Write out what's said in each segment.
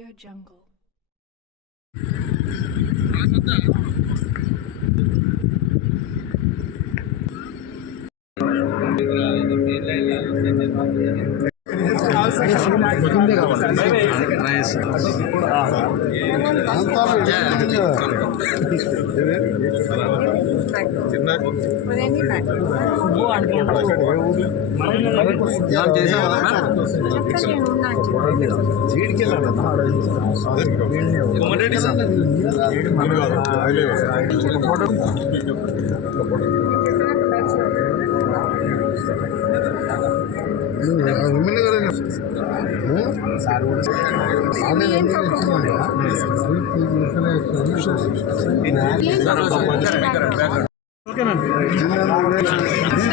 AudioJungle.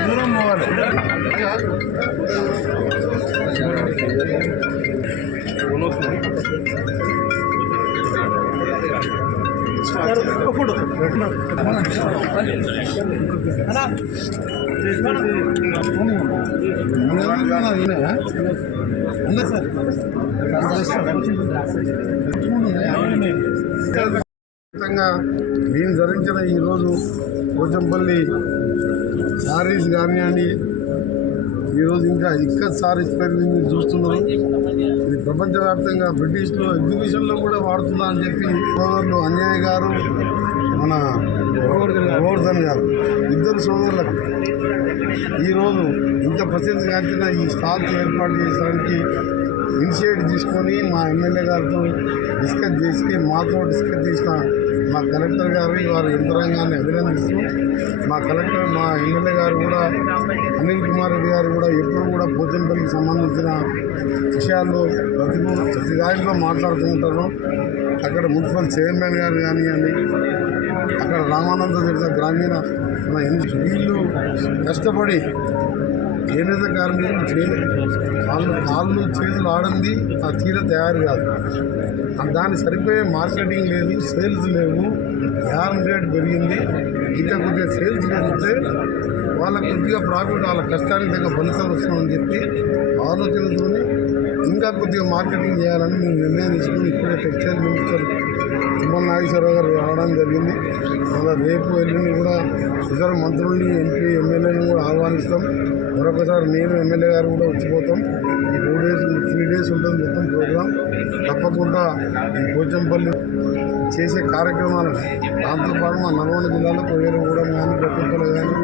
దూరం పోవాలి. మేము ధరించిన ఈరోజు పోచంపల్లి సారీస్ కానివ్వండి, ఈరోజు ఇంకా ఇక్కత్ సారీస్ పేరు మీరు చూస్తున్నారు. ఇది ప్రపంచవ్యాప్తంగా బ్రిటిష్లో ఎగ్జిబిషన్లో కూడా వాడుతుందా అని చెప్పి సోదరులు అన్యాయ్ గారు, మన గోవర్ధన్ గారు, ఇద్దరు సోదరులకు ఈరోజు ఇంత ప్రసిద్ధిగాంచిన ఈ స్టాల్స్ ఏర్పాటు చేసడానికి ఇనిషియేట్ తీసుకొని మా ఎమ్మెల్యే గారితో డిస్కస్ చేసి మాతో డిస్కస్ చేసిన మా కలెక్టర్ గారు వారి యంత్రాంగాన్ని అభినందిస్తూ, మా ఎమ్మెల్యే గారు కూడా అనిల్ కుమార్ రెడ్డి గారు కూడా ఎప్పుడు కూడా పోచంపల్లికి సంబంధించిన విషయాల్లో ప్రతి దాంట్లో మాట్లాడుతూ ఉంటారు. అక్కడ మున్సిపల్ చైర్మన్ గారు కానివ్వండి, అక్కడ రామానంద తీర్థ గ్రామీణ వీళ్ళు కష్టపడి చేనేత కార్మికులు కాళ్ళు చేతులు ఆడింది ఆ చీర తయారు కాదు, దానికి సరిపోయే మార్కెటింగ్ లేదు, సేల్స్ లేవు, యార్న్ రేట్ పెరిగింది. ఇంకా కొద్దిగా సేల్స్ పెరిగితే వాళ్ళకు కొద్దిగా ప్రాఫిట్, వాళ్ళ కష్టానికి దగ్గర ఫలితాలు వస్తుందని చెప్పి ఆలోచనతో ఇంకా కొద్దిగా మార్కెటింగ్ చేయాలని మేము నిర్ణయం తీసుకుని ఇప్పుడే టెక్స్టైల్ మినిస్టర్ తుమ్మల నాగేశ్వరరావు గారు రావడం జరిగింది. మళ్ళీ రేపు ఎల్లుండి కూడా ఇతర మంత్రుల్ని, ఎంపీ, ఎమ్మెల్యేని కూడా ఆహ్వానిస్తాం. మరొకసారి నేను ఎమ్మెల్యే గారు కూడా వచ్చిపోతాం. ఈ 2 days 3 days ఉంటుంది మొత్తం ప్రోగ్రాం. తప్పకుండా ఈ పోచంపల్లి చేసే కార్యక్రమాలను దాంతోపాటు మా నల్గొండ జిల్లాలో కొయ్యలగూడెం కానీ, గొప్పపల్లి కానీ,